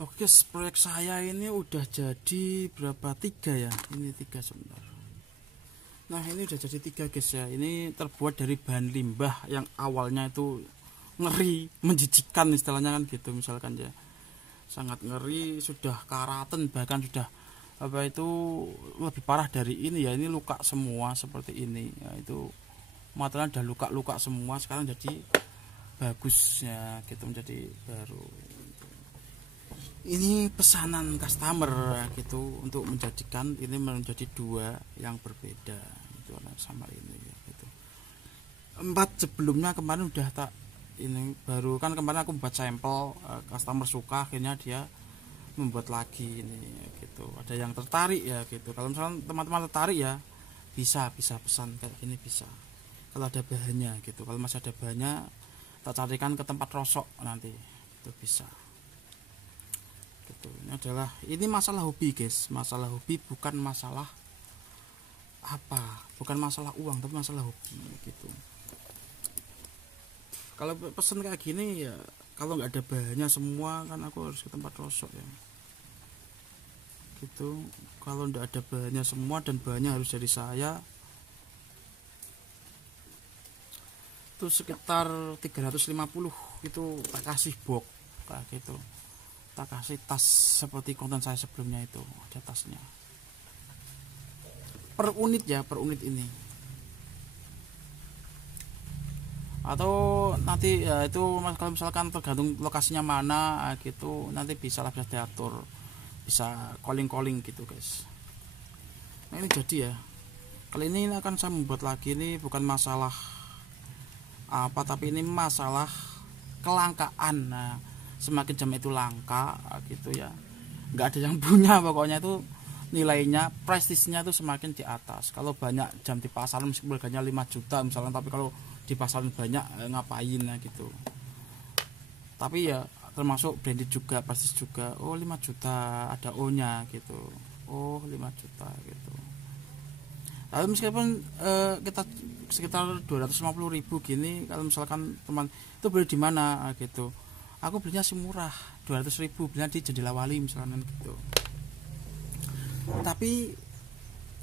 Oke, proyek saya ini udah jadi berapa, 3 ya, ini 3 sebentar. Nah ini udah jadi 3 guys ya. Ini terbuat dari bahan limbah yang awalnya itu ngeri, menjijikan istilahnya kan gitu misalkan ya, sangat ngeri, sudah karatan, bahkan sudah apa itu lebih parah dari ini ya. Ini luka semua seperti ini ya, itu materialnya udah luka-luka semua, sekarang jadi bagus ya gitu, menjadi baru. Ini pesanan customer gitu untuk menjadikan ini menjadi 2 yang berbeda itu sama ini ya gitu. 4 sebelumnya kemarin udah tak ini, baru kan kemarin aku buat sampel, customer suka, akhirnya dia membuat lagi ini gitu. Ada yang tertarik ya gitu. Kalau misalnya teman-teman tertarik ya bisa pesan kayak gini bisa. Kalau ada bahannya gitu. Kalau masih ada bahannya tak carikan ke tempat rosok nanti itu bisa. Gitu. Ini masalah hobi guys, masalah hobi, bukan masalah bukan masalah uang, tapi masalah hobi gitu. Kalau pesen kayak gini ya, kalau nggak ada bahannya semua kan aku harus ke tempat rosok ya gitu. Kalau nggak ada bahannya semua dan bahannya harus dari saya, itu sekitar 350 itu tak kasih box kayak gitu, tak kasih tas seperti konten saya sebelumnya itu, ada tasnya per unit ya, per unit ini. Atau nanti ya itu kalau misalkan tergantung lokasinya mana gitu, nanti bisa diatur, bisa calling gitu guys. Nah ini jadi ya, kali ini akan saya membuat lagi, ini bukan masalah apa, tapi ini masalah kelangkaan. Nah semakin jam itu langka gitu ya, nggak ada yang punya, pokoknya itu nilainya, prestisnya itu semakin di atas. Kalau banyak jam di pasaran meskipun harganya 5 juta misalnya, tapi kalau di pasaran banyak ngapain lah gitu. Tapi ya termasuk branded juga, prestis juga. Oh 5 juta ada O nya gitu, oh 5 juta gitu. Lalu meskipun kita sekitar 250.000 gini, kalau misalkan teman itu beli di mana gitu, aku belinya sih murah, 200.000, belinya di Jendela Wali misalnya gitu. Tapi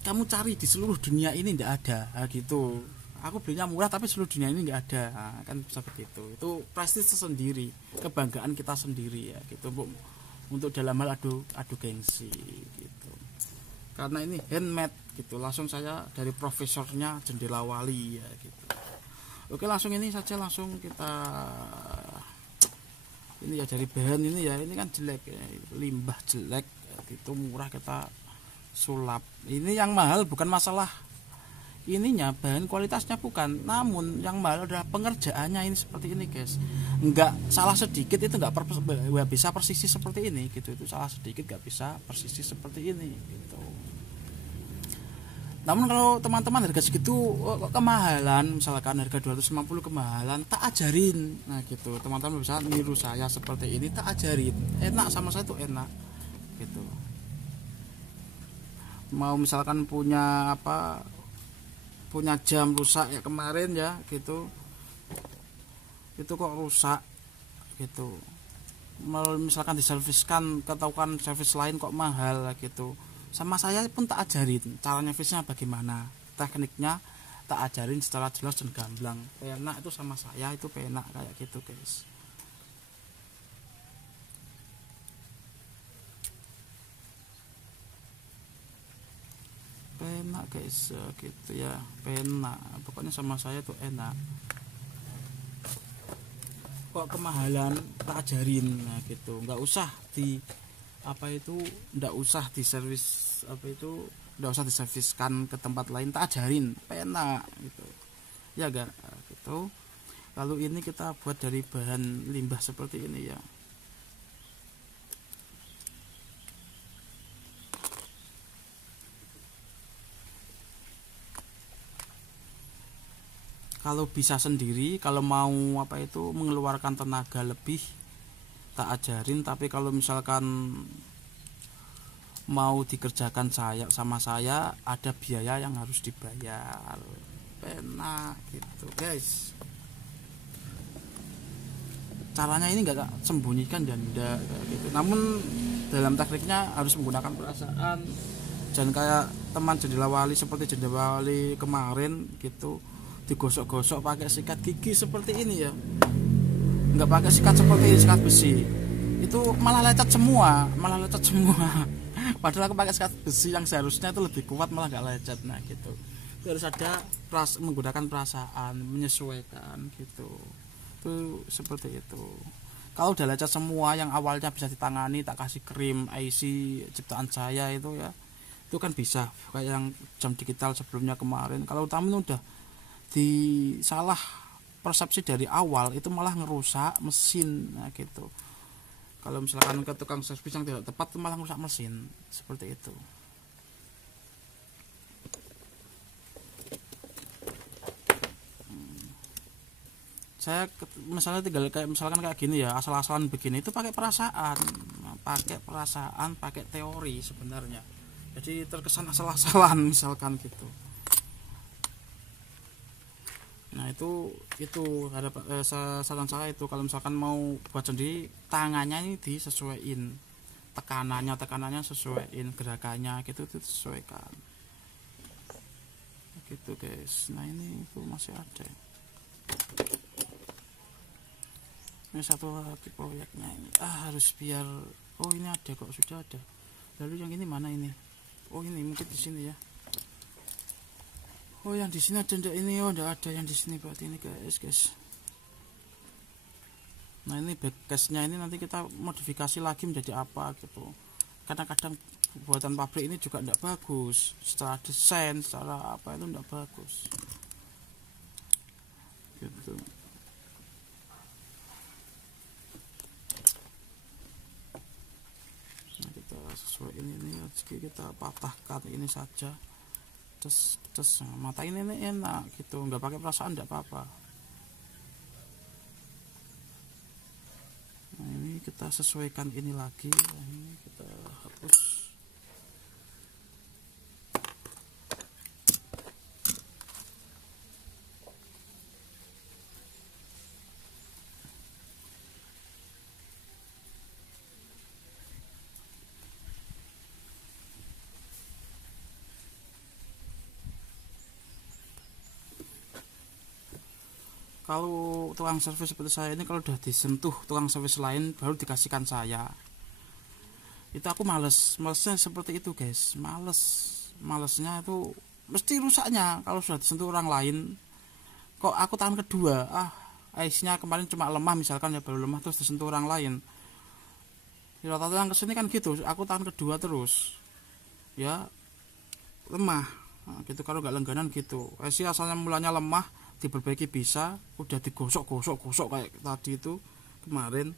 kamu cari di seluruh dunia ini tidak ada gitu. Aku belinya murah tapi seluruh dunia ini nggak ada, kan seperti itu. Itu prestis sendiri, kebanggaan kita sendiri ya gitu, untuk dalam hal adu gengsi gitu. Karena ini handmade gitu, langsung saya dari profesornya Jendela Wali ya gitu. Oke, langsung ini saja, langsung kita ini ya, dari bahan ini ya, ini kan jelek ya, limbah jelek itu, murah kita sulap. Ini yang mahal bukan masalah ininya, bahan kualitasnya bukan, namun yang mahal adalah pengerjaannya. Ini seperti ini guys, nggak salah sedikit itu nggak bisa persisi seperti ini gitu, itu salah sedikit nggak bisa persisi seperti ini gitu. Namun kalau teman-teman harga segitu kemahalan, misalkan harga 250 kemahalan, tak ajarin. Nah gitu, teman-teman bisa niru saya seperti ini, tak ajarin, enak, sama saya tuh enak gitu. Mau misalkan punya jam rusak ya kemarin ya gitu, itu kok rusak gitu, misalkan diserviskan, ketahuan servis lain kok mahal gitu, sama saya pun tak ajarin cara servisnya bagaimana, tekniknya tak ajarin secara jelas dan gamblang, enak itu sama saya, itu enak kayak gitu guys. Enak guys gitu ya, enak pokoknya, sama saya tuh enak. Kok kemahalan, tak ajarin. Nah gitu, nggak usah nggak usah diservis nggak usah diserviskan ke tempat lain, tak ajarin, enak gitu ya gak gitu. Lalu ini kita buat dari bahan limbah seperti ini ya. Kalau bisa sendiri, kalau mau mengeluarkan tenaga lebih, tak ajarin. Tapi kalau misalkan mau dikerjakan sama saya, ada biaya yang harus dibayar, enak gitu guys. caranya ini nggak sembunyikan dan enggak gitu. Namun dalam tekniknya harus menggunakan perasaan, jangan kayak teman jendela wali seperti jendela wali kemarin gitu, digosok-gosok pakai sikat gigi seperti ini ya, nggak pakai sikat seperti ini, sikat besi itu malah lecet semua padahal aku pakai sikat besi yang seharusnya itu lebih kuat malah nggak lecet. Nah gitu, itu harus ada menggunakan perasaan, menyesuaikan gitu, itu seperti itu. Kalau udah lecet semua yang awalnya bisa ditangani, tak kasih krim IC ciptaan saya itu ya, itu kan bisa kayak yang jam digital sebelumnya kemarin. Kalau tamu udah disalah persepsi dari awal, itu malah ngerusak mesin. Nah gitu, kalau misalkan ke tukang servis yang tidak tepat itu malah ngerusak mesin seperti itu. Saya misalnya tinggal kayak misalkan kayak gini ya, asal-asalan begini itu pakai perasaan, pakai teori sebenarnya, jadi terkesan asal-asalan misalkan gitu. Nah itu ada saran saya itu, kalau misalkan mau buat sendiri, tangannya ini disesuaiin, tekanannya sesuaiin, gerakannya gitu itu disesuaikan gitu guys. Nah ini itu masih ada. Ini satu lagi proyeknya ini harus biar, oh ini ada kok, sudah ada. Lalu yang ini mana ini? Oh ini mungkin di sini ya. Oh yang di sini ada enggak ini? Oh enggak ada yang di sini berarti ini guys. Nah ini backcase-nya ini nanti kita modifikasi lagi menjadi apa gitu. Karena kadang buatan pabrik ini juga enggak bagus secara desain, secara apa itu enggak bagus. Gitu. Nah kita sesuai ini kita patahkan ini saja, terus mata ini enak gitu, nggak pakai perasaan nggak apa-apa. Nah ini kita sesuaikan ini lagi, ini kita hapus. Kalau tukang servis seperti saya ini, kalau udah disentuh tukang servis lain baru dikasihkan saya, itu aku malesnya seperti itu guys. Malesnya itu mesti rusaknya kalau sudah disentuh orang lain. Kok aku tangan kedua, IC-nya kemarin cuma lemah misalkan ya, baru lemah terus disentuh orang lain ya, rata-rata yang kesini kan gitu, aku tangan kedua terus ya lemah. Nah, gitu kalau nggak langganan gitu, IC asalnya mulanya lemah diperbaiki bisa, udah digosok kayak tadi itu kemarin,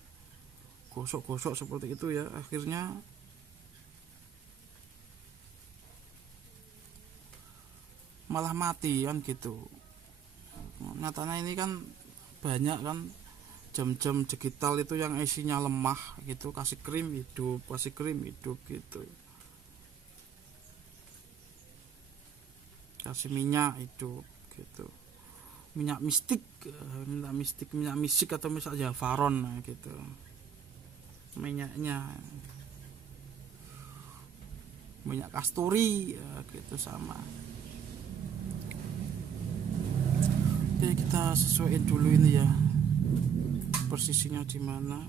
gosok seperti itu ya, akhirnya malah mati kan gitu. Nyatanya ini kan banyak kan jam-jam digital itu yang isinya lemah gitu, kasih krim hidup gitu, kasih minyak hidup gitu, minyak mistik atau misalnya Varon gitu minyaknya, minyak kasturi gitu sama. Oke, kita sesuaiin dulu ini ya, posisinya di mana.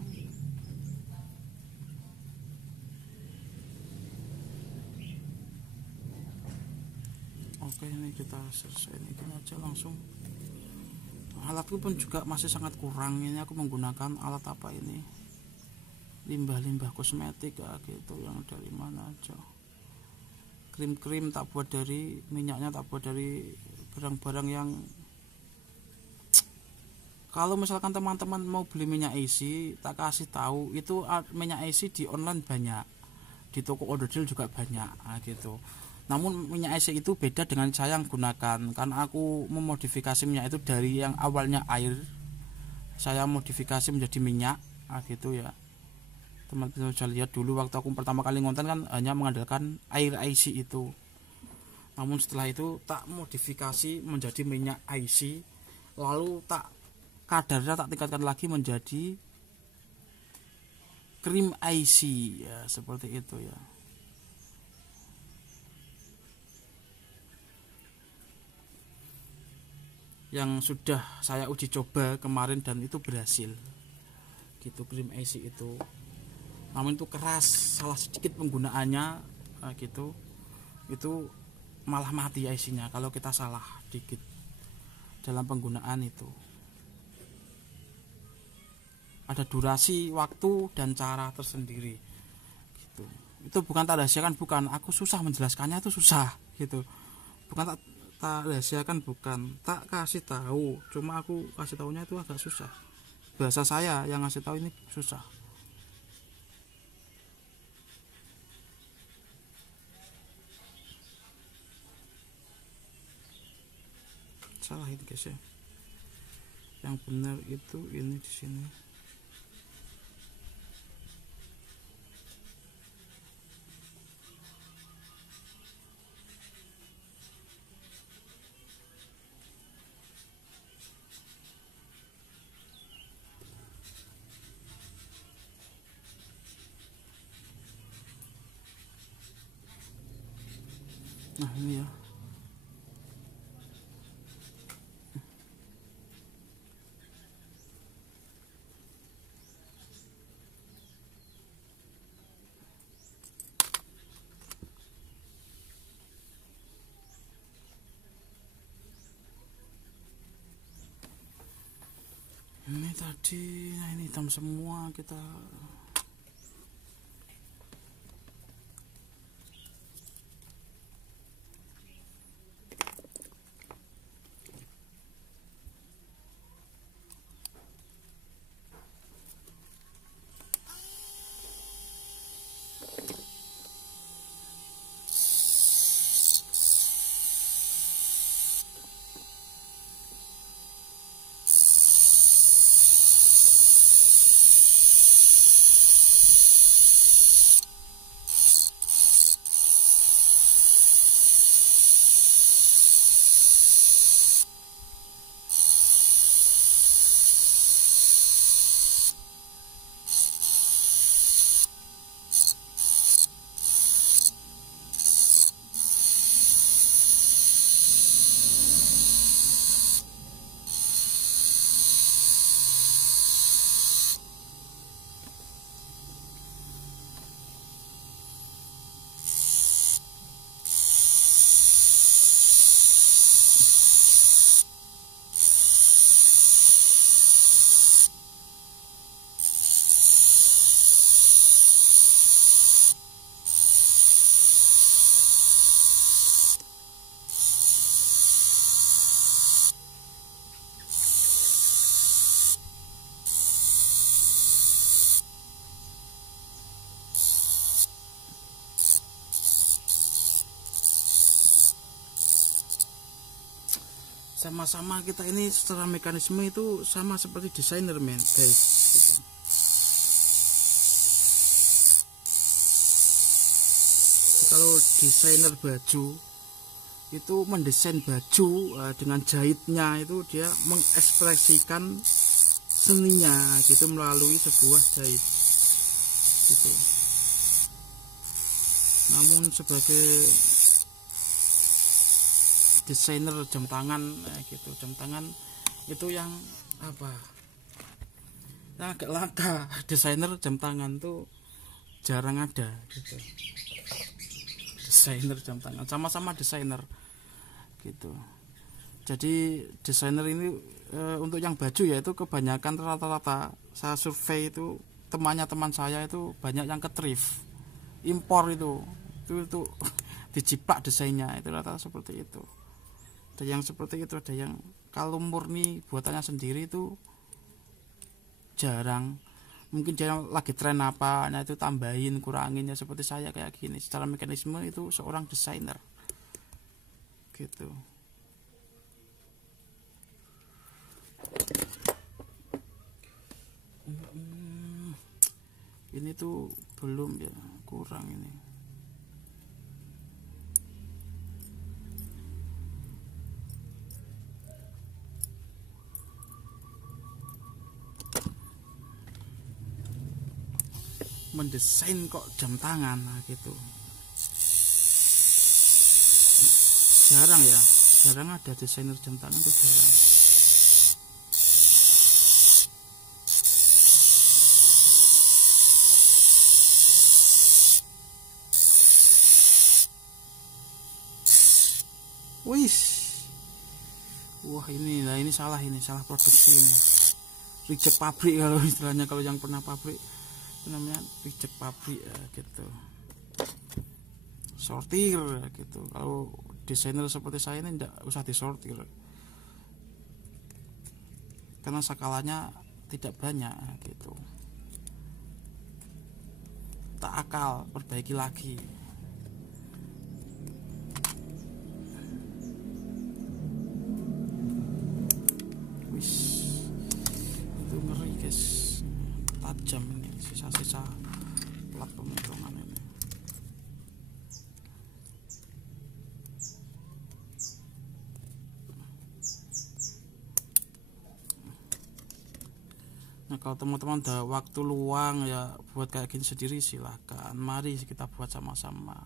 Oke, ini kita sesuaiin ini aja langsung. Alatku pun juga masih sangat kurang, ini aku menggunakan alat apa ini, limbah kosmetik gitu, yang dari mana aja, krim tak buat dari, minyaknya tak buat dari barang-barang yang, kalau misalkan teman-teman mau beli minyak IC tak kasih tahu, itu minyak IC di online banyak, di toko onderdil juga banyak gitu. Namun minyak IC itu beda dengan saya yang gunakan, karena aku memodifikasi minyak itu dari yang awalnya air, saya modifikasi menjadi minyak gitu ya. Teman-teman bisa lihat dulu waktu aku pertama kali ngonten kan hanya mengandalkan air IC itu. Namun setelah itu tak modifikasi menjadi minyak IC, lalu kadarnya tak tingkatkan lagi menjadi Cream IC ya, seperti itu ya. Yang sudah saya uji coba kemarin dan itu berhasil gitu, Cream IC itu. Namun itu keras, salah sedikit penggunaannya gitu, itu malah mati IC-nya kalau kita salah dikit dalam penggunaan itu. Ada durasi, waktu, dan cara tersendiri gitu. Itu bukan tak rahasiakan, bukan. Aku susah menjelaskannya, itu susah gitu. Bukan tak rahasiakan, bukan. Tak kasih tahu, cuma aku kasih tahunya itu agak susah. Bahasa saya yang ngasih tahu ini susah. Salah itu guys ya. Yang benar itu ini di sini. Nah ini ya. Ini tadi, nah ini hitam semua kita. Sama-sama kita ini secara mekanisme itu sama seperti desainer men guys gitu. Kalau desainer baju itu mendesain baju dengan jahitnya itu dia mengekspresikan seninya gitu melalui sebuah jahit gitu. Namun sebagai desainer jam tangan gitu, jam tangan itu yang apa, yang agak langka. Desainer jam tangan tuh jarang ada gitu. Desainer jam tangan sama-sama desainer gitu. Jadi desainer ini untuk yang baju ya itu kebanyakan rata-rata saya survei itu teman saya itu banyak yang ke thrift impor itu dijiplak desainnya itu rata-rata seperti itu. Ada yang seperti itu, ada yang kalau murni buatannya sendiri itu jarang. Mungkin dia lagi tren apa, nah itu tambahin kurangin ya seperti saya kayak gini. Secara mekanisme itu seorang desainer gitu. Ini tuh belum ya, kurang ini. mendesain kok jam tangan, nah gitu. Jarang ya, jarang ada desainer jam tangan tuh, jarang. Wih, wah ini salah, ini salah produksi ini, reject pabrik kalau istilahnya, kalau yang pernah pabrik itu namanya reject pabrik ya, gitu. Sortir gitu. Kalau desainer seperti saya ini tidak usah disortir karena skalanya tidak banyak gitu. Tak akal, perbaiki lagi. Wis, itu ngeri guys, tajam ini, sisa-sisa plat pemotongan ini. Nah kalau teman-teman ada waktu luang ya buat kayak gini sendiri, silahkan, mari kita buat sama-sama.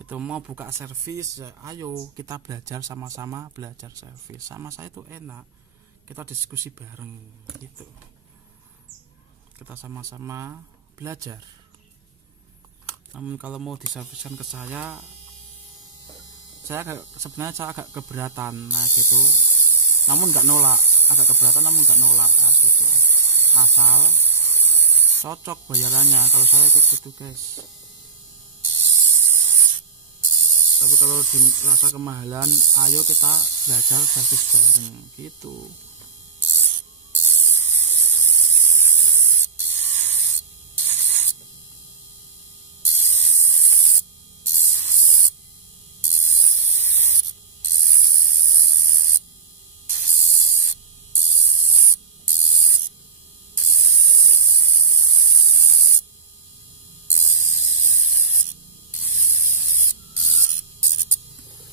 Itu mau buka servis ya, ayo kita belajar sama-sama, belajar servis. Sama saya itu enak, kita diskusi bareng gitu, kita sama-sama belajar. Namun kalau mau diserviskan ke saya sebenarnya saya agak keberatan, nah gitu. Namun nggak nolak, agak keberatan namun nggak nolak, nah, gitu. Asal cocok bayarannya, kalau saya itu gitu guys. Tapi kalau dirasa kemahalan, ayo kita belajar servis bareng gitu.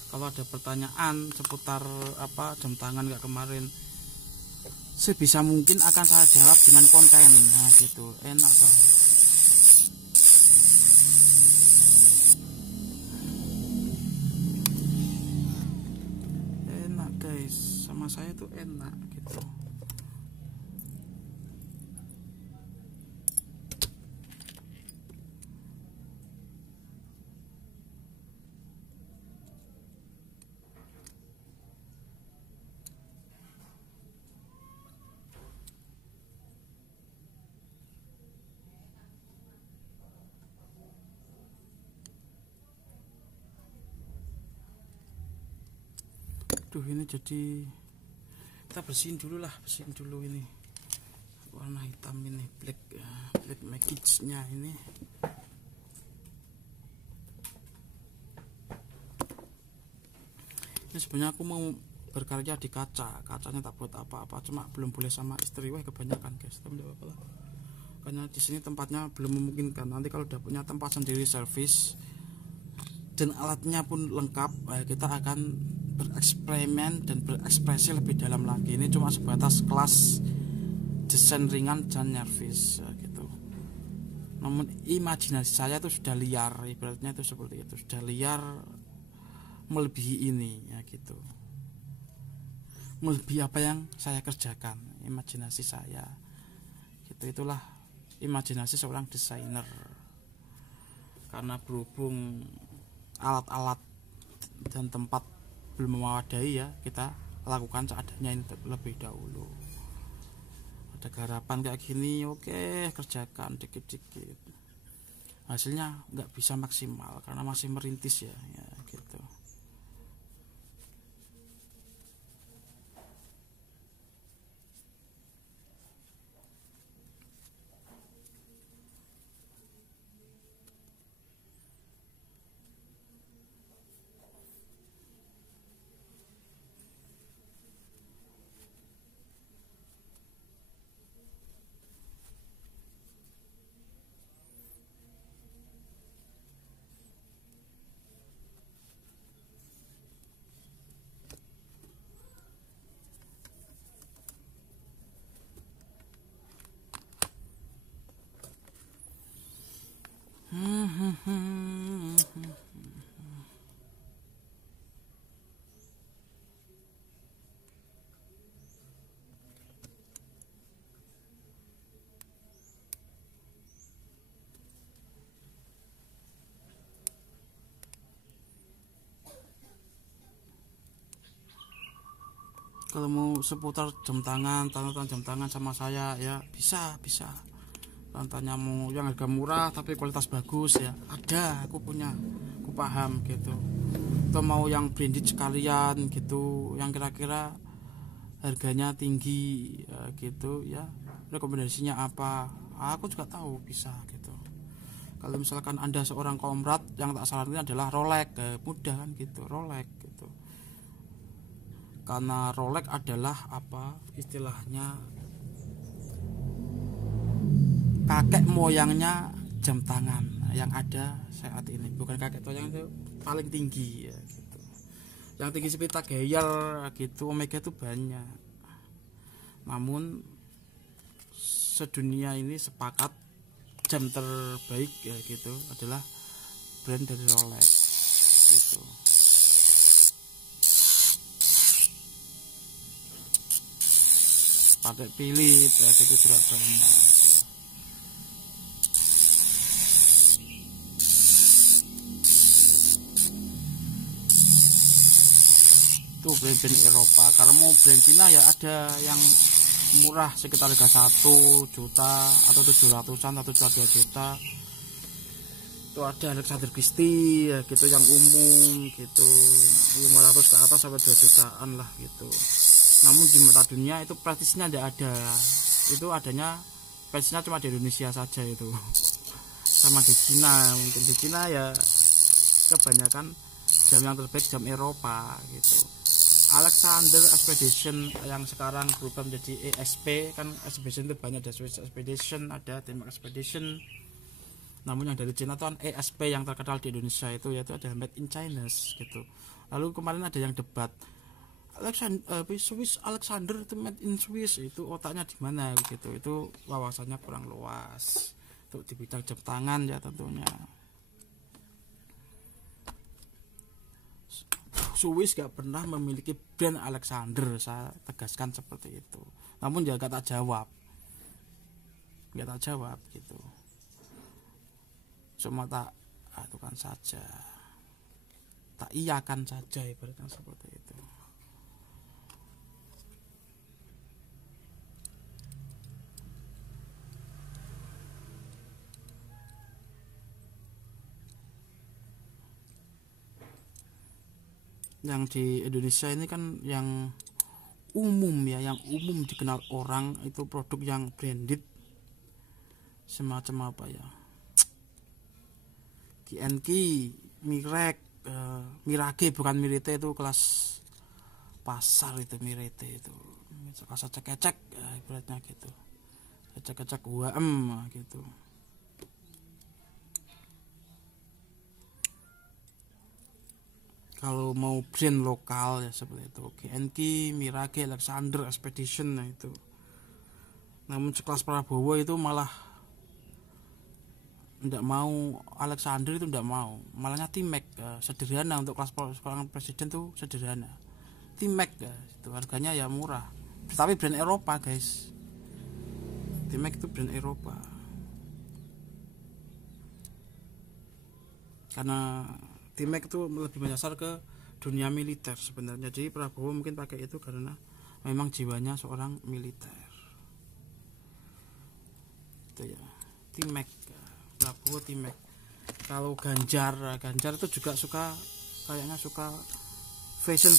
Kalau ada pertanyaan seputar apa jam tangan kayak kemarin, sebisa mungkin akan saya jawab dengan konten, nah gitu, enak toh. Enak guys, sama saya tuh enak gitu. Duh ini jadi, kita bersihin dulu ini warna hitam ini, black magic-nya ini. Ini sebenarnya aku mau berkarya di kacanya tak buat apa-apa, cuma belum boleh sama istri, wah kebanyakan guys, tapi tidak apa-apa lah, karena di sini tempatnya belum memungkinkan. Nanti kalau udah punya tempat sendiri servis dan alatnya pun lengkap, kita akan bereksperimen dan berekspresi lebih dalam lagi. Ini cuma sebatas kelas desain ringan dan servis ya, gitu. Namun imajinasi saya itu sudah liar, ibaratnya itu seperti itu, sudah liar melebihi ini ya gitu, melebihi apa yang saya kerjakan, imajinasi saya gitu. Itulah imajinasi seorang desainer. Karena berhubung alat-alat dan tempat belum memadai ya, kita lakukan seadanya ini lebih dahulu. Ada garapan kayak gini, oke, kerjakan dikit-dikit. Hasilnya nggak bisa maksimal karena masih merintis ya gitu. kalau mau seputar jam tangan, tanya jam tangan sama saya ya bisa. Tanya mau yang harga murah tapi kualitas bagus ya ada, aku punya, aku paham gitu. Atau mau yang branded sekalian gitu, yang kira-kira harganya tinggi ya, gitu ya, rekomendasinya apa, aku juga tahu bisa gitu. Kalau misalkan Anda seorang komrad, yang tak saranin adalah Rolex, mudah kan gitu, Rolex gitu. Karena Rolex adalah apa istilahnya, kakek moyangnya jam tangan yang ada saat ini, bukan kakek moyang itu paling tinggi ya gitu. Yang tinggi seperti Geyer gitu, Omega itu banyak. Namun sedunia ini sepakat jam terbaik ya gitu adalah brand dari Rolex gitu. Pakai Philips ya gitu juga banyak. Itu brand-brand Eropa. Kalau mau brand Cina ya ada yang murah sekitar harga 1 juta atau 700-an atau 2 juta. Itu ada Alexander Christie ya gitu yang umum gitu, 500 ke atas sampai 2 jutaan lah gitu. Namun di mata dunia itu prestisnya tidak ada. Itu adanya prestisnya cuma di Indonesia saja itu. Sama di Cina, mungkin di Cina ya kebanyakan jam yang terbaik jam Eropa gitu. Alexander Expedition yang sekarang berubah menjadi ESP, kan Expedition itu banyak, ada Swiss Expedition, ada Denmark Expedition. Namun yang dari Cina itu kan ESP yang terkenal di Indonesia itu yaitu ada Made in China gitu. Lalu kemarin ada yang debat Swiss Alexander itu Made in Swiss, itu otaknya di mana gitu. Itu wawasannya kurang luas untuk di bidang jam tangan ya tentunya. Swiss gak pernah memiliki brand Alexander, saya tegaskan seperti itu. Namun ya gak tak jawab gitu. Cuma tak adukan saja, tak iyakan saja ibaratnya seperti itu. Yang di Indonesia ini kan yang umum ya, yang umum dikenal orang itu produk yang branded semacam apa ya, GNK, Mirage bukan Mirete, itu kelas pasar itu Mirete itu kelas cek-cek ibaratnya gitu, cek-cek UAM gitu. Kalau mau brand lokal ya seperti itu, GNK, Mirage, Alexander Expedition, nah itu. Namun sekelas Prabowo itu malah tidak mau, Alexander itu tidak mau, malahnya T-Max, sederhana untuk kelas presiden tuh sederhana. T-Max itu harganya ya murah, tapi brand Eropa guys. T-Max itu brand Eropa karena T-Max itu lebih menyasar ke dunia militer sebenarnya. Jadi Prabowo mungkin pakai itu karena memang jiwanya seorang militer. Itu ya, T-Max, Prabowo T-Max. Kalau Ganjar itu juga suka, kayaknya suka fashion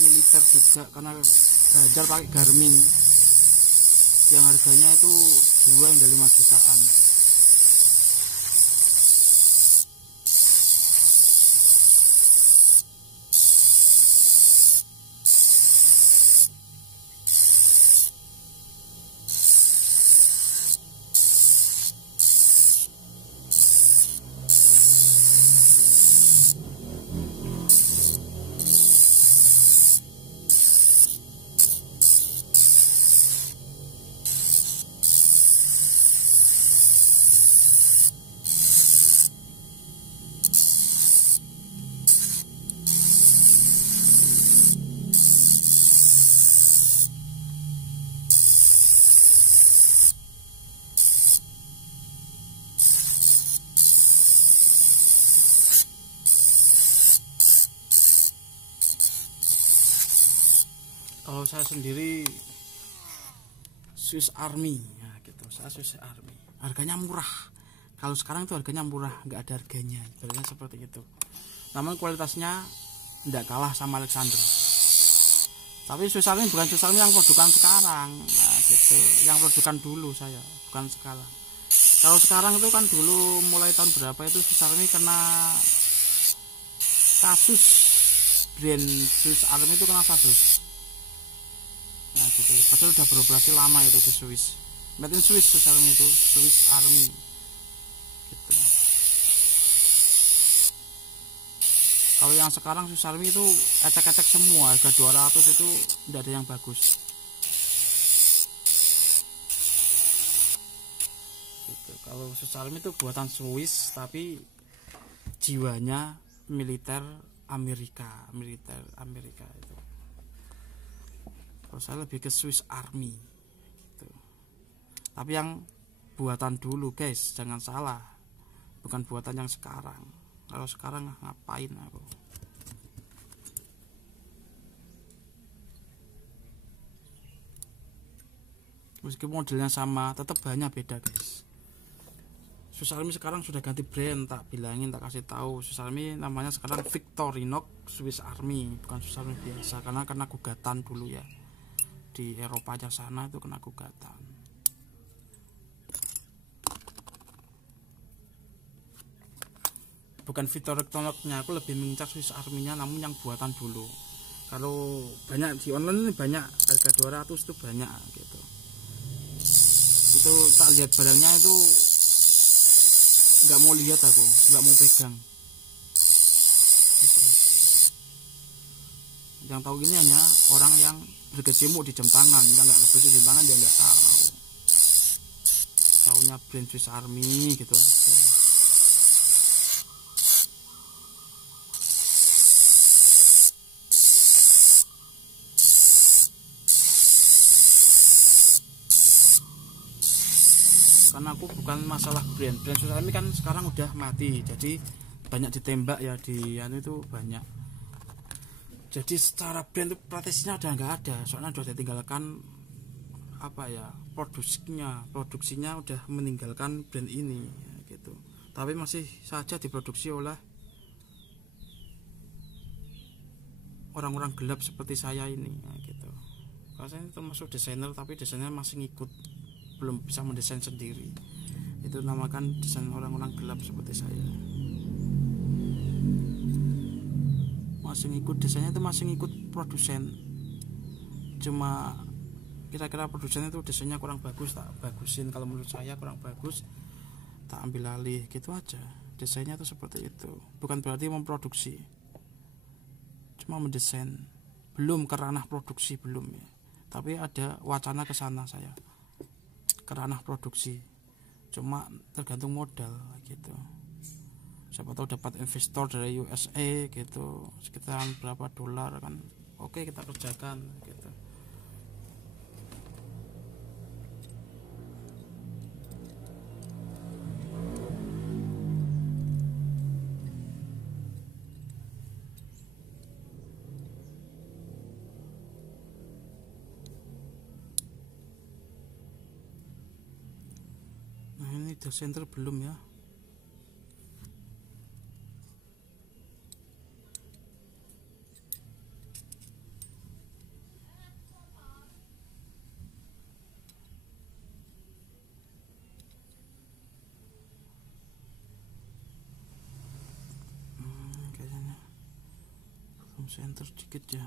militer juga, karena Ganjar pakai Garmin yang harganya itu 2 hingga 5 jutaan. Kalau saya sendiri Swiss Army ya gitu, saya Swiss Army. Harganya murah. Kalau sekarang itu harganya murah, nggak ada harganya. Harganya seperti itu. Namun kualitasnya tidak kalah sama Alexander. Tapi Swiss Army bukan Swiss Army yang produkan sekarang, nah, gitu. Yang produkan dulu saya, bukan sekarang. Kalau sekarang itu kan dulu mulai tahun berapa itu Swiss Army kena kasus, brand Swiss Army itu kena kasus. Nah gitu. Padahal udah beroperasi lama itu di Swiss. Made in Swiss Swiss Army itu, Swiss Army. Gitu. Kalau yang sekarang Swiss Army itu ecek-ecek semua, harga 200 itu tidak ada yang bagus. Gitu. Kalau Swiss Army itu buatan Swiss tapi jiwanya militer Amerika itu. Kalau saya lebih ke Swiss Army gitu. Tapi yang buatan dulu guys, jangan salah, bukan buatan yang sekarang. Kalau sekarang ngapain aku. Meskipun modelnya sama, tetap banyak beda guys. Swiss Army sekarang sudah ganti brand, tak bilangin, tak kasih tahu. Swiss Army namanya sekarang Victorinox Swiss Army, bukan Swiss Army biasa, karena kena gugatan dulu ya. Di Eropa aja sana itu kena gugatan. Bukan Victorinox-nya, aku lebih mengincar Swiss Army-nya namun yang buatan dulu. Kalau banyak di online ini banyak, harga 200 itu banyak gitu. Itu tak lihat barangnya itu nggak mau lihat, aku nggak mau pegang gitu. Yang tahu ini hanya orang yang berkecimpung di jam tangan, yang nggak berkecimpung di jam tangan dia nggak tahu. Taunya brand Swiss Army gitu aja. Karena aku bukan masalah brand Swiss Army kan sekarang udah mati, jadi banyak ditembak ya, di anu itu banyak. Jadi secara brand itu praktisinya udah nggak ada, soalnya udah ditinggalkan apa ya, produksinya udah meninggalkan brand ini gitu. Tapi masih saja diproduksi oleh orang-orang gelap seperti saya ini gitu. Kalau saya termasuk desainer, tapi desainnya masih ngikut, belum bisa mendesain sendiri. Itu namakan desain orang-orang gelap seperti saya. Masih ngikut desainnya, itu masih ngikut produsen. Cuma kira-kira produsennya itu desainnya kurang bagus, tak bagusin. Kalau menurut saya kurang bagus, tak ambil alih gitu aja. Desainnya itu seperti itu. Bukan berarti memproduksi, cuma mendesain. Belum ke ranah produksi, belum ya. Tapi ada wacana ke sana saya, ke ranah produksi, cuma tergantung modal gitu. Siapa tahu dapat investor dari USA gitu, sekitaran berapa dolar kan, oke kita kerjakan gitu. Nah ini data center belum ya. Kayaknya belum center dikit ya.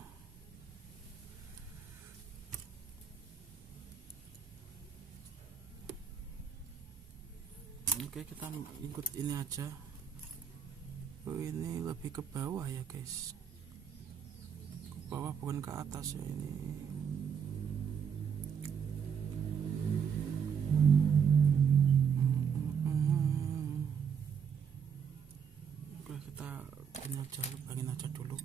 Oke kita ikut ini aja. Oh ini lebih ke bawah ya guys, ke bawah bukan ke atas ya ini. Oke kita ini aja, lubangin aja dulu.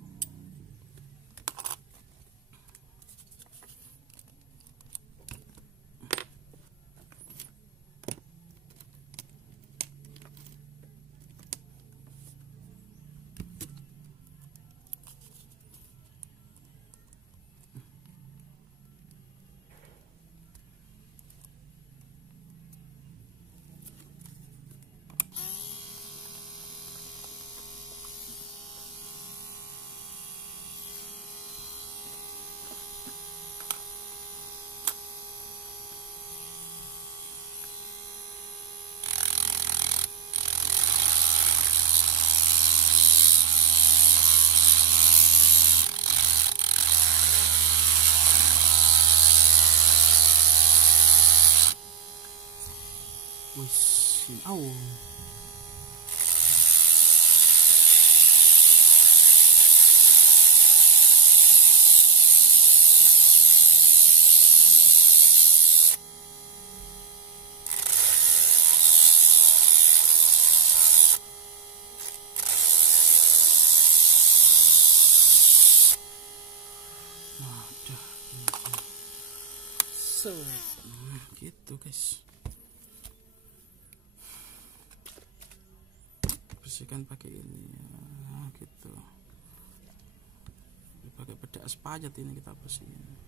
Wis, au. Gitu guys, bersihkan pakai ini ya, gitu, pakai bedak spayet ini kita bersihin.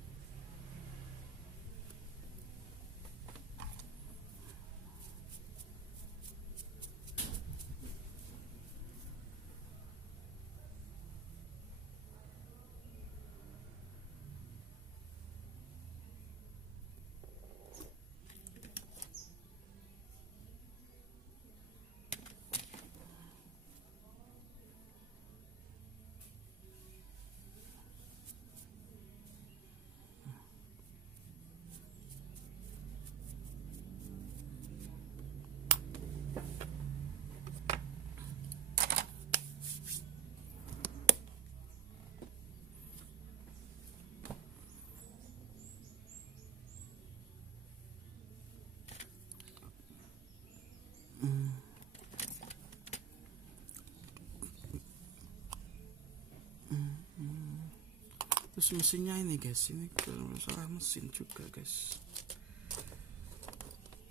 Terus mesinnya ini guys, ini kalau masalah mesin juga guys.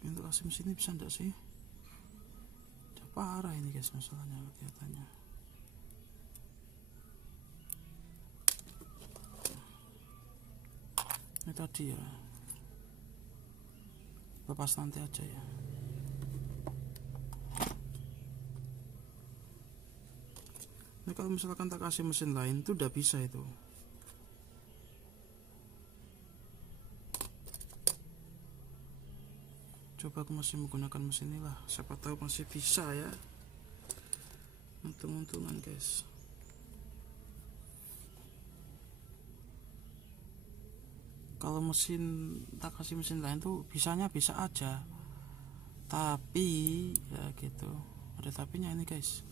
Untuk AC mesin ini bisa enggak sih? Udah parah ini guys masalahnya kelihatannya. Ini tadi ya, lepas nanti aja ya. Nah kalau misalkan tak kasih mesin lain itu udah bisa itu. Coba aku masih menggunakan mesin ini lah, siapa tahu masih bisa ya. Untung-untungan guys. Kalau mesin tak kasih mesin lain tuh bisanya bisa aja, tapi ya gitu, ada tapinya ini guys.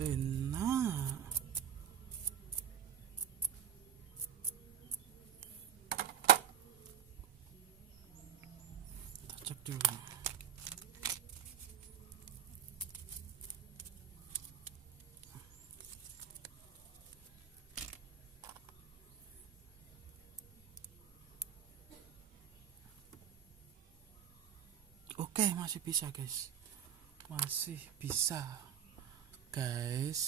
Enak. Kita cek dulu. Oke, masih bisa guys. Masih bisa guys,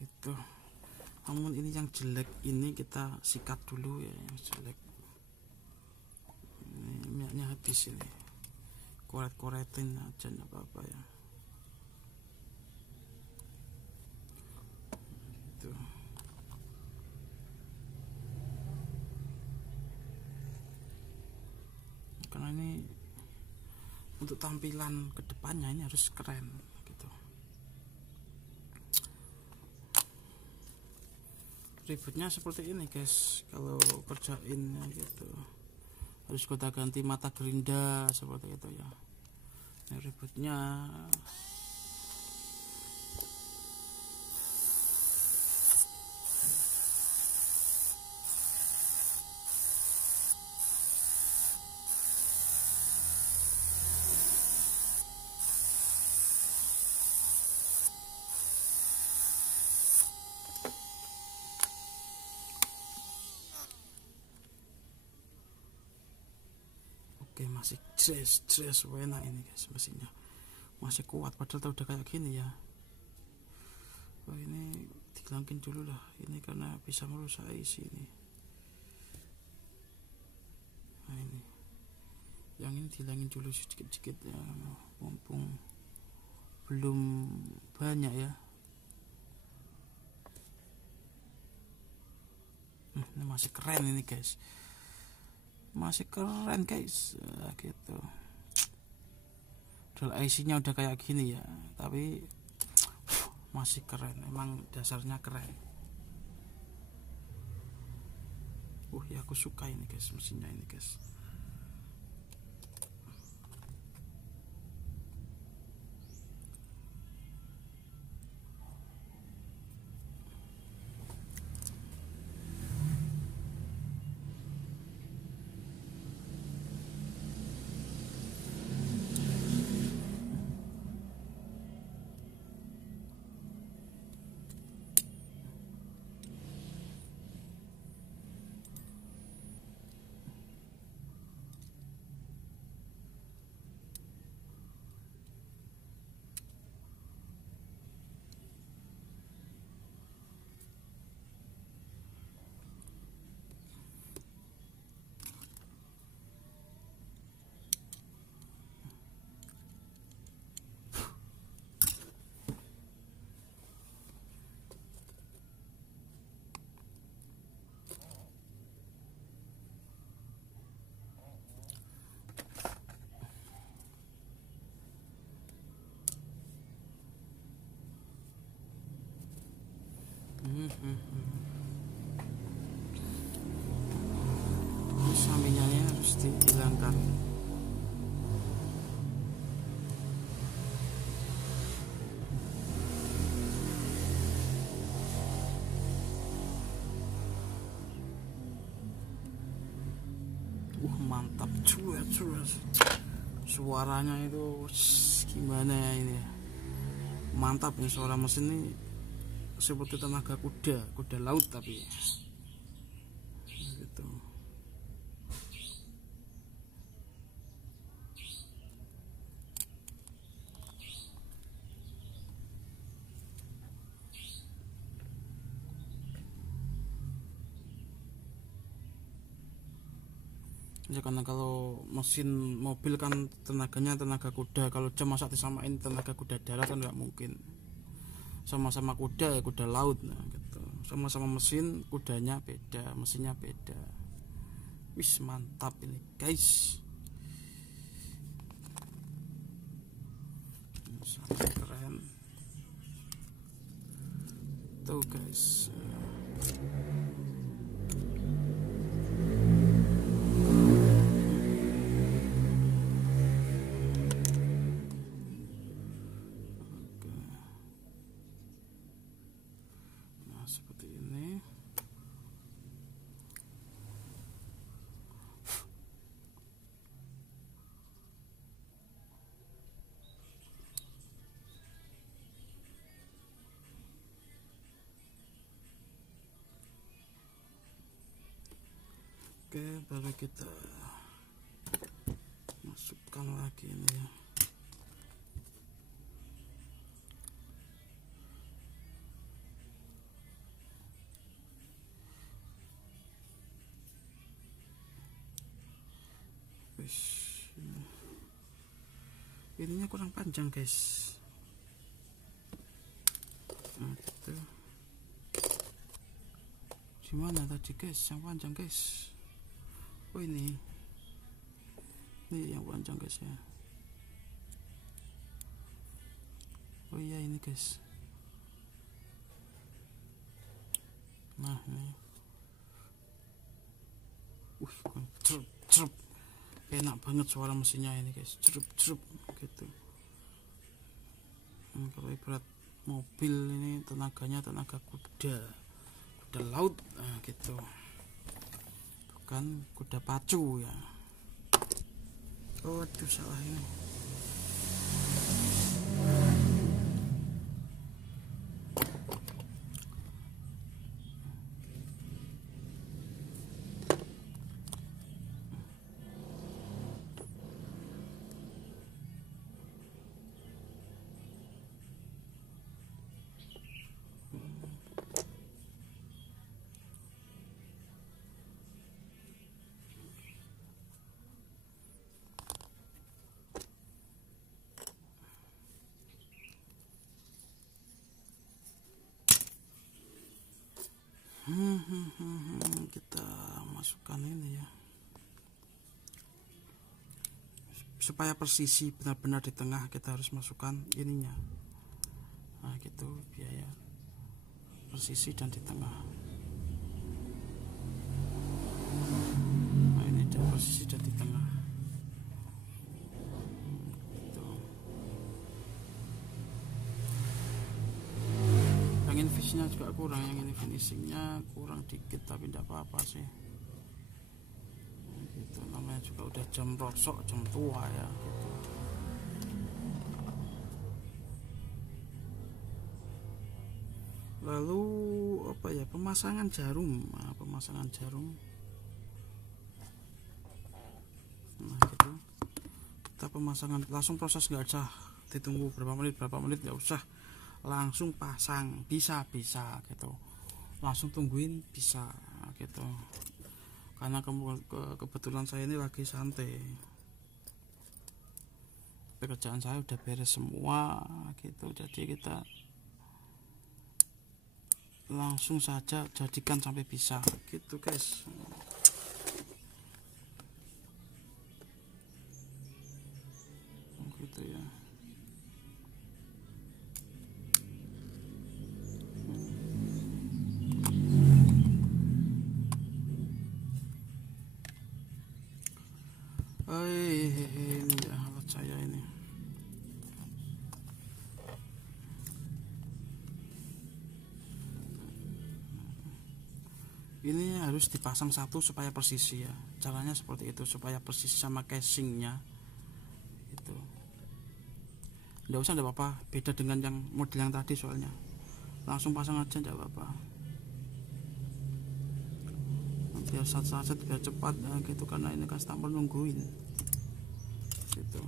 gitu. Namun ini yang jelek ini kita sikat dulu ya, yang jelek. Ini minyaknya habis ini, koret-koretin aja nggak apa-apa ya. Gitu. Karena ini untuk tampilan kedepannya ini harus keren gitu. Ribetnya seperti ini guys kalau kerjainnya gitu, harus kita ganti mata gerinda seperti itu ya. Ini ribetnya. Oke, masih jres enak ini guys, mesinnya masih kuat padahal udah kayak gini ya. Wah, ini dihilangin dulu lah ini karena bisa merusak isi ini. Nah ini, yang ini dihilangin dulu sedikit-sedikit ya, mumpung belum banyak ya. Ini masih keren ini guys. masih keren guys. Gitu. Dual IC-nya udah kayak gini ya, tapi masih keren, emang dasarnya keren. Ya aku suka ini guys, mesinnya ini guys. Sampingnya harus dihilangkan. Mantap, cuek. Suaranya itu gimana ya ini? Mantap ya, suara mesin ini seperti tenaga kuda laut tapi gitu. Ya karena kalau mesin mobil kan tenaganya tenaga kuda, kalau jam masa disamain tenaga kuda darat kan nggak mungkin. Sama-sama kuda ya kuda laut, nah gitu. Sama-sama mesin, kudanya beda, mesinnya beda. Wis mantap ini guys, sangat keren tuh guys. Seperti ini. Oke, baru kita masukkan lagi ini ya. Ininya kurang panjang guys. Itu gimana tadi guys yang panjang guys? Ini yang panjang guys ya. Iya ini guys. Nah ini. Cerup. Enak banget suara mesinnya ini guys, cerup gitu. Kalau ibarat mobil ini tenaganya tenaga kuda laut, nah gitu, bukan kuda pacu ya. Aduh salah ini. Kita masukkan ini ya. supaya presisi benar-benar di tengah kita harus masukkan ininya. Nah gitu, biaya presisi dan di tengah. Nah ini ada presisi dan di tengah gitu. Yang ini finishingnya juga kurang, yang ini finishingnya kurang dikit, tapi tidak apa-apa sih gitu. Namanya juga udah jam rosok, jam tua ya gitu. Lalu apa ya, pemasangan jarum. Nah, pemasangan jarum, nah gitu, kita pemasangan langsung proses, nggak usah ditunggu berapa menit nggak usah, langsung pasang, bisa gitu, langsung tungguin bisa gitu. Karena kebetulan saya ini lagi santai, pekerjaan saya udah beres semua gitu, jadi kita langsung saja jadikan sampai bisa gitu guys. Gitu ya. Ini ya alat saya ini. Ini harus dipasang satu supaya presisi ya. Caranya seperti itu, supaya presisi sama casingnya itu. Nggak usah, nggak apa-apa, beda dengan yang model yang tadi soalnya. Langsung pasang aja, nggak apa-apa. Biar sat-sat biar cepat ya, gitu, karena ini customer nungguin gitu.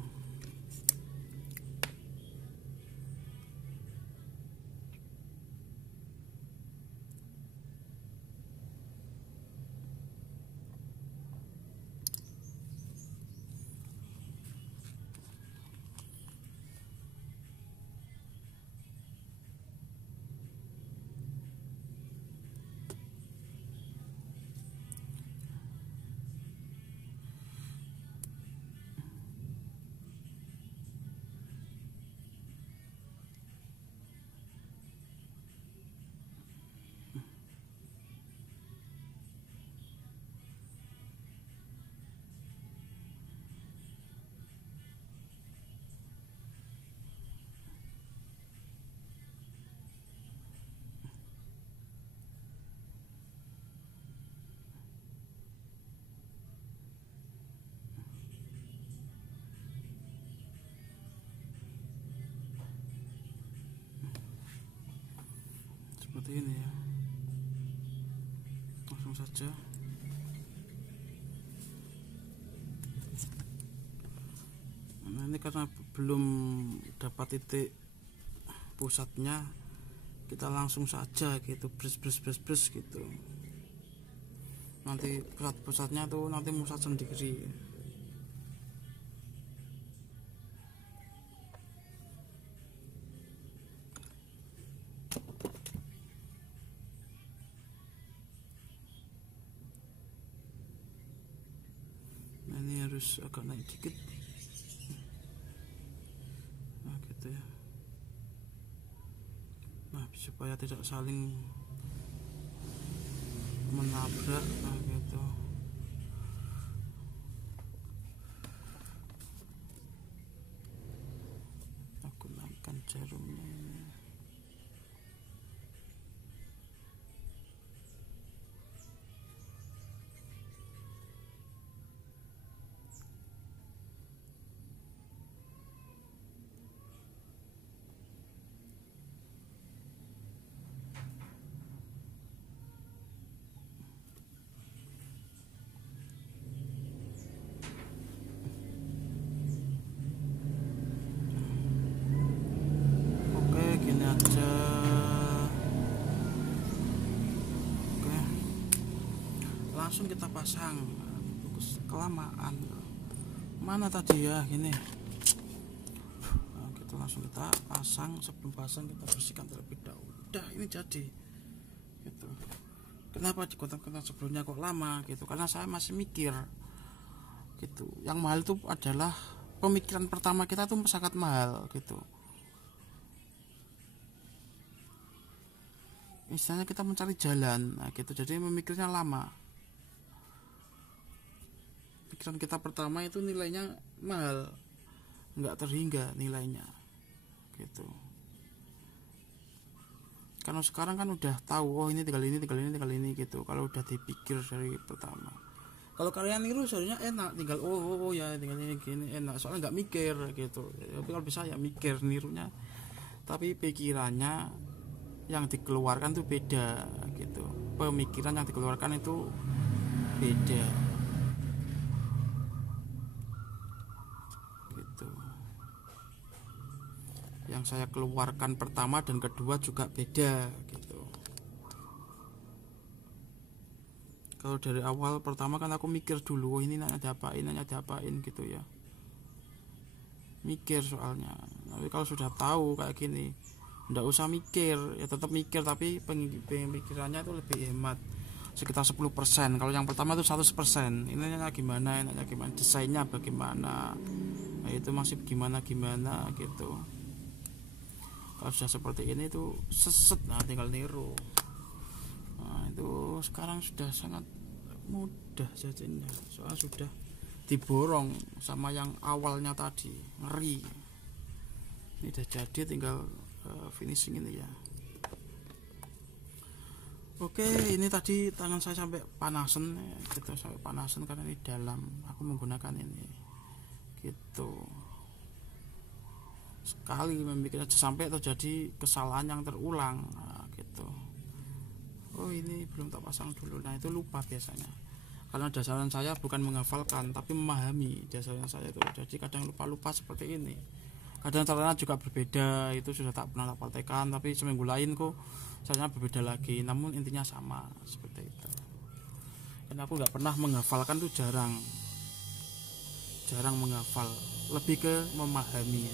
Seperti ini ya, langsung saja. Nah ini karena belum dapat titik pusatnya, kita langsung saja gitu, bres gitu. Nanti pusatnya tuh nanti musat sendiri. Nah ini harus agak naik dikit. Nah gitu ya. Nah supaya tidak saling menabrak. Nah gitu. Aku gunakan jarumnya ini. Gini aja. Oke, langsung kita pasang. Kelamaan mana tadi ya, gini. Nah, gitu langsung kita pasang. Sebelum pasang kita bersihkan terlebih dahulu. Udah, ini jadi gitu. Kenapa dikontak-kontak sebelumnya kok lama gitu, karena saya masih mikir gitu. Yang mahal itu adalah pemikiran pertama kita tuh sangat mahal gitu. Istilahnya kita mencari jalan, nah gitu, jadi memikirnya lama. Pikiran kita pertama itu nilainya mahal, nggak terhingga nilainya gitu. Karena sekarang kan udah tahu, oh ini tinggal ini gitu. Kalau udah dipikir dari pertama, kalau kalian niru seharusnya enak, tinggal oh ya tinggal ini gini enak, soalnya nggak mikir gitu. Tapi kalau bisa ya mikir nirunya, tapi pikirannya yang dikeluarkan tuh beda gitu. Pemikiran yang dikeluarkan itu beda gitu. Yang saya keluarkan pertama dan kedua juga beda gitu. Kalau dari awal pertama kan aku mikir dulu, oh ini nanya diapain gitu ya, mikir soalnya. Tapi kalau sudah tahu kayak gini, nggak usah mikir, ya tetap mikir tapi pemikirannya itu lebih hemat, sekitar 10%. Kalau yang pertama itu 100%, ini nanya gimana, desainnya bagaimana, nah, itu masih gimana gitu. Kalau sudah seperti ini tuh seset, nah tinggal niru. Nah itu sekarang sudah sangat mudah jadinya, soalnya sudah diborong sama yang awalnya tadi, ngeri. Ini udah jadi, tinggal finishing ini ya. Oke, ini tadi tangan saya sampai panasan gitu, karena ini dalam, aku menggunakan ini gitu. Sekali membuat sampai terjadi kesalahan yang terulang, nah, gitu. Oh ini belum tak pasang dulu, nah itu lupa biasanya, karena dasarnya saya bukan menghafalkan tapi memahami dasarnya saya itu, jadi kadang lupa seperti ini. Kadang caranya juga berbeda, itu sudah tak pernah tak praktekkan, tapi seminggu lain kok caranya berbeda lagi, namun intinya sama seperti itu. Dan aku nggak pernah menghafalkan tuh, jarang menghafal, lebih ke memahami.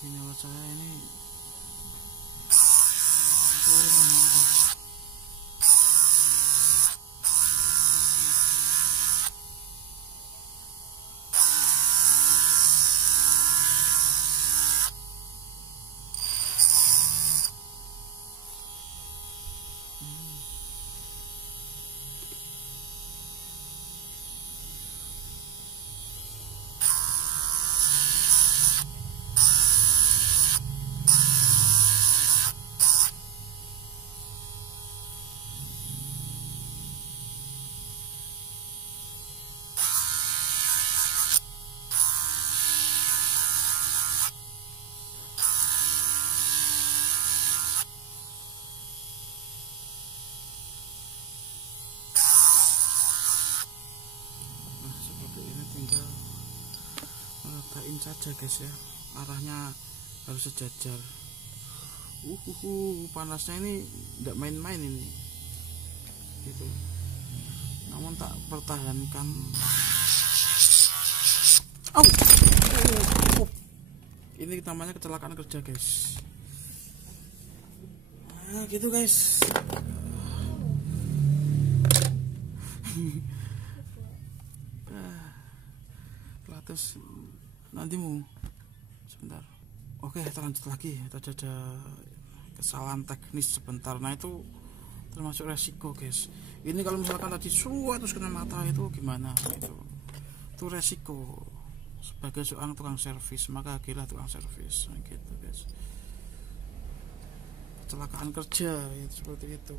ini alat saya ini saja guys ya, arahnya harus sejajar. Panasnya ini tidak main-main ini gitu, namun tak pertahankan. Ini namanya kecelakaan kerja guys. Nah gitu guys. Terus nantimu sebentar. Oke, kita lanjut lagi. Tadi ada kesalahan teknis sebentar. Nah itu termasuk resiko guys. Ini kalau misalkan tadi terus kena mata itu gimana itu resiko. Sebagai seorang tukang servis, maka akhirnya tukang servis. Nah, gitu guys. Kecelakaan kerja itu seperti itu.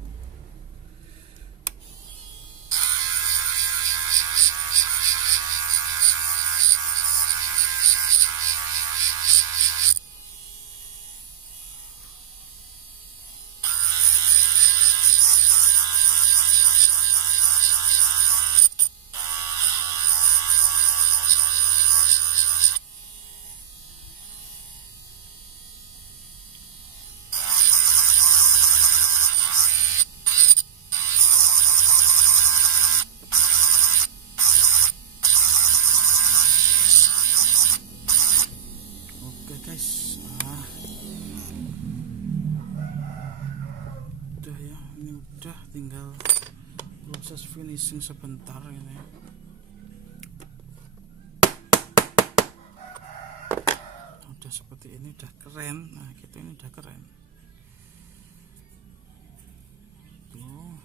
Tinggal proses finishing sebentar ini. Udah seperti ini, udah keren. Nah gitu, ini udah keren tuh.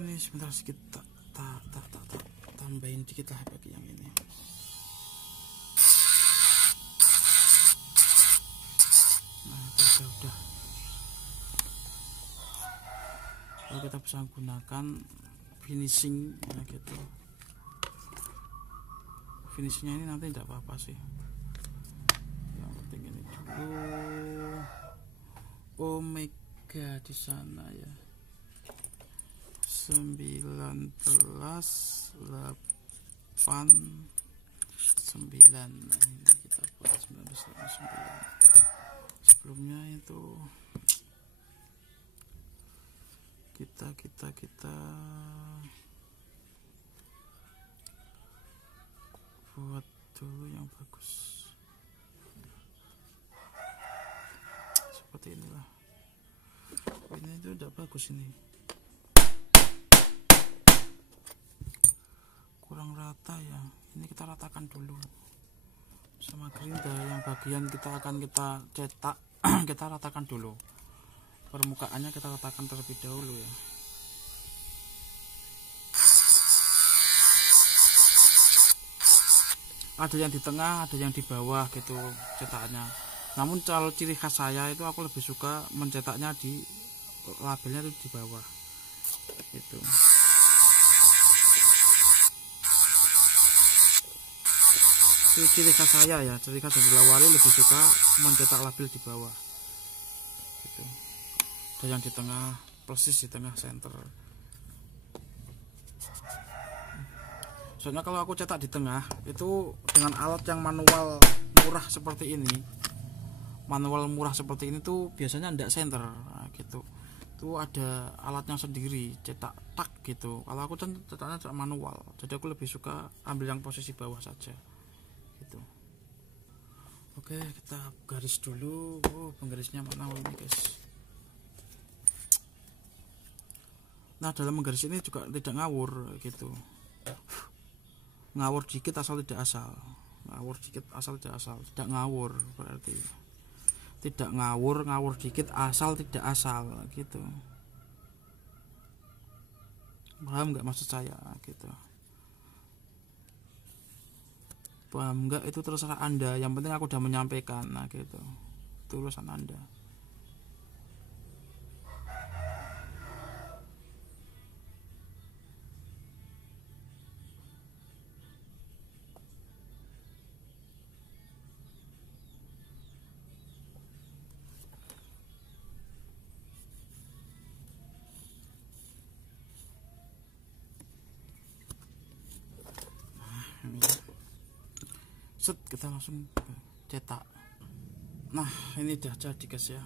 Ini sebentar sedikit tambahin dikit lah bagi yang ini. Nah itu udah. Lalu kita bisa gunakan finishing ya gitu. Finishingnya ini nanti tidak apa-apa sih, yang penting ini dulu. Omega di sana ya, 19 8 9. Nah, ini kita buat 19 8 9. Sebelumnya itu kita buat dulu yang bagus seperti inilah. Ini itu udah bagus, ini kurang rata ya, ini kita ratakan dulu sama gerinda. Yang bagian kita cetak kita ratakan dulu, permukaannya kita ratakan terlebih dahulu ya. Ada yang di tengah, ada yang di bawah gitu cetakannya. Namun kalau ciri khas saya itu aku lebih suka mencetaknya di labelnya itu di bawah gitu. Itu ciri khas saya ya, ciri khas dari Lawali lebih suka mencetak label di bawah gitu. Ada yang di tengah, persis di tengah center. Soalnya kalau aku cetak di tengah itu dengan alat yang manual murah seperti ini, tuh biasanya ndak center nah, gitu. Tuh ada alatnya sendiri, cetak tak gitu. Kalau aku cetaknya cetak manual, jadi aku lebih suka ambil yang posisi bawah saja gitu. Oke, kita garis dulu. Oh, penggarisnya mana ini guys. Nah, dalam menggaris ini juga tidak ngawur gitu. Ngawur dikit asal tidak asal. Ngawur dikit asal tidak asal. Tidak ngawur berarti. Tidak ngawur, ngawur dikit asal tidak asal gitu. Paham nggak maksud saya gitu? Paham nggak? Itu terserah Anda. Yang penting aku udah menyampaikan. Nah gitu. Itu urusan Anda. Set, kita langsung cetak. Nah, ini udah jadi guys ya.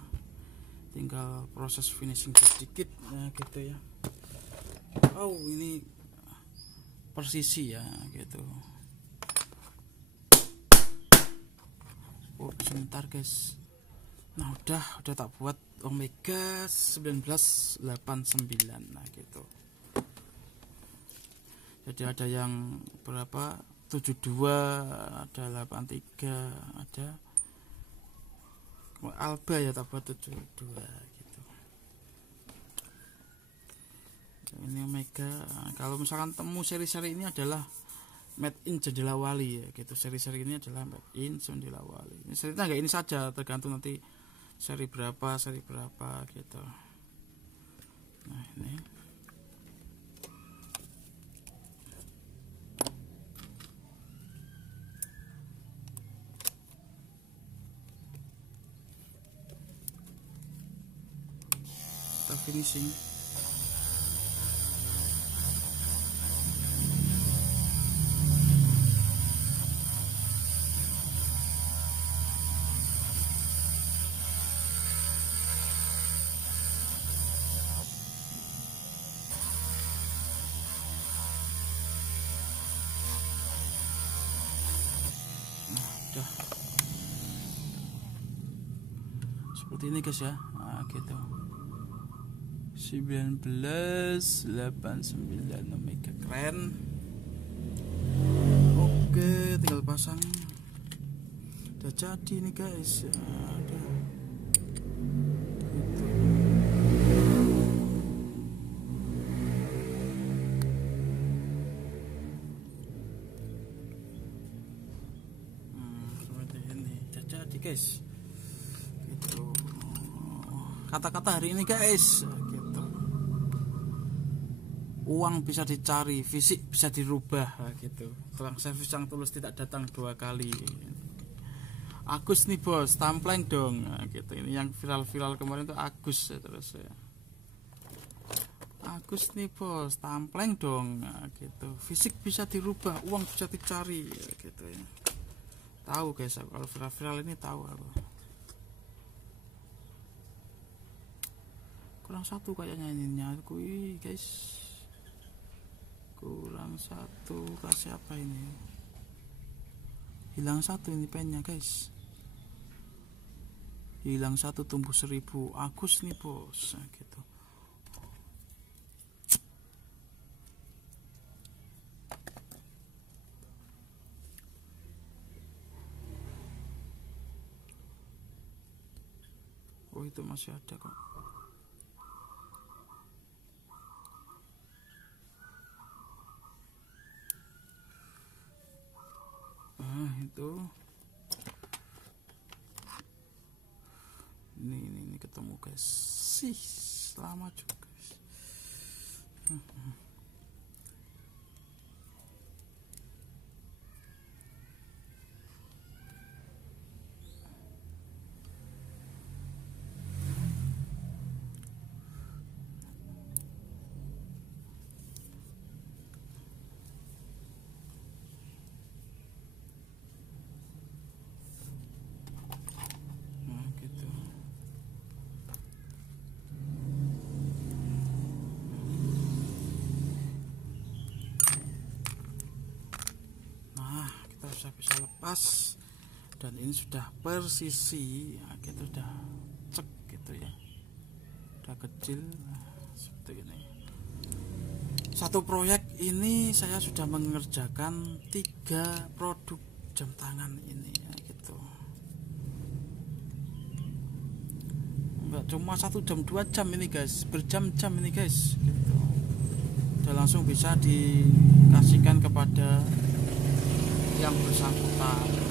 Tinggal proses finishing sedikit ya gitu ya. Oh, ini persisi ya gitu. Oh, sebentar guys. Nah, udah tak buat Omega 1989. Nah, gitu. Jadi ada yang berapa? 72, ada 83, ada Alba ya tak buat 72 gitu. Ini Omega. Kalau misalkan temu seri-seri ini adalah Made in Jendelawali ya gitu. Seri-seri ini adalah Made in Jendelawali. Ini serinya enggak ini saja, tergantung nanti seri berapa gitu. Nah, ini kita finishing. Nah, udah seperti ini guys ya. Nah, gitu. 1989 Omega keren. Oke, tinggal pasang. Udah jadi nih guys. Ada. Gitu. Seperti ini. Udah jadi guys. Gitu. Kata-kata hari ini guys. Uang bisa dicari, fisik bisa dirubah gitu. Tukang servis yang tulus tidak datang 2 kali. Agus nih bos, tampleng dong gitu. Ini yang viral-viral kemarin tuh Agus ya, terus ya. Agus nih bos, tampleng dong gitu. Fisik bisa dirubah, uang bisa dicari gitu ya. Tahu guys, kalau viral-viral ini tahu aku. Kurang satu kayaknya ininya aku guys. Kurang satu, kasih apa ini? Hilang satu ini pennya guys. Hilang satu tumbuh 1000. Agus nih bos gitu. Oh, itu masih ada kok. Itu ini ketemu guys. Sih, lama juga guys. bisa lepas, dan ini sudah persisi. Nah, kita sudah cek gitu ya, udah kecil seperti ini. Satu proyek ini saya sudah mengerjakan 3 produk jam tangan ini ya, gitu. Enggak cuma 1 jam 2 jam ini guys, berjam-jam ini guys gitu. Udah langsung bisa dikasihkan kepada yang bersangkutan.